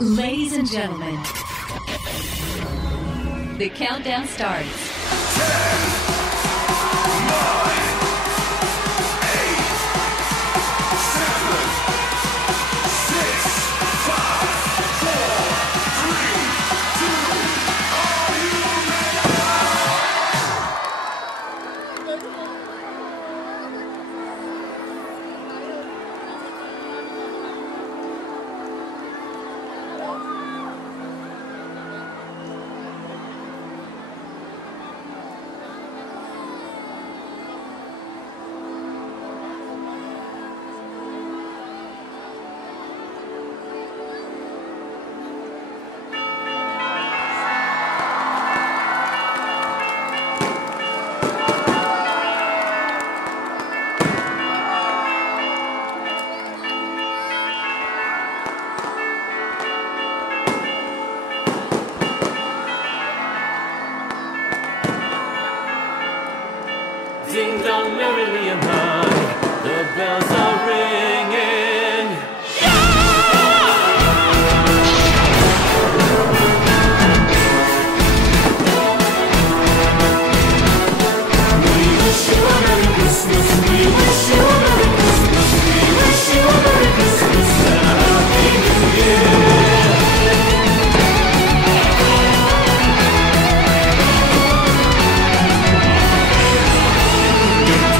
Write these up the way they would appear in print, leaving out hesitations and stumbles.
Ladies and gentlemen, the countdown starts. 10, 9, 8, 7, 6, 5, 4, 3, 2. Are you Ding dong merrily and high, the bells are ringing. We wish you a Merry Christmas. We wish you a Merry Christmas. We wish you a Merry Christmas and a Happy New Year.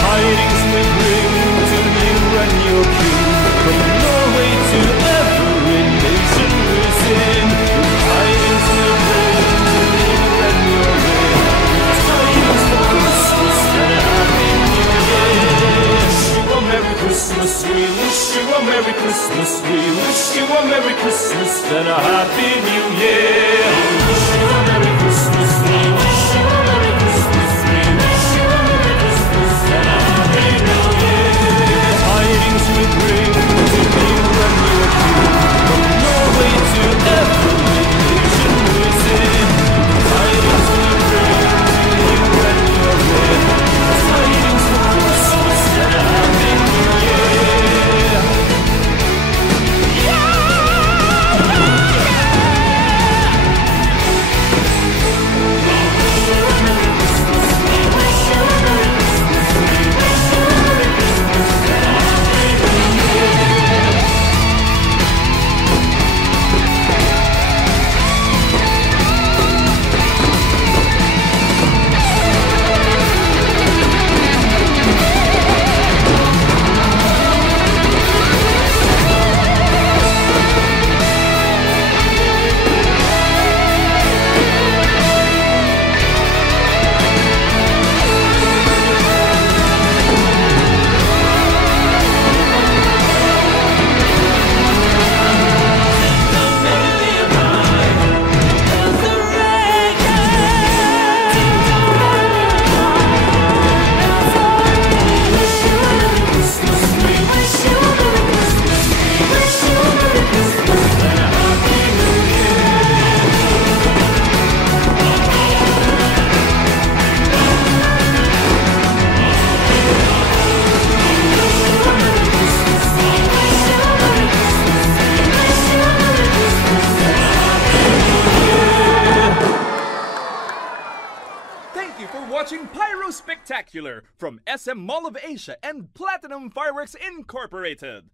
Tidings we bring to England your king, from Norway to every nation within. Good tidings we bring to England your king. Good tidings for Christmas and a Happy New Year. Wish you a Merry Christmas. We wish you a Merry Christmas. We wish you a Merry Christmas and a Happy New Year. We wish you a Merry Christmas. We wish you a Merry Christmas. We wish you a Merry Christmas and a Happy New Year. Tidings we bring to England your king, from Norway to every nation within. Tidings we bring to England your king. Tidings for Christmas and a Happy New Year. Thank you for watching Pyro Spectacular from SM Mall of Asia and Platinum Fireworks Incorporated.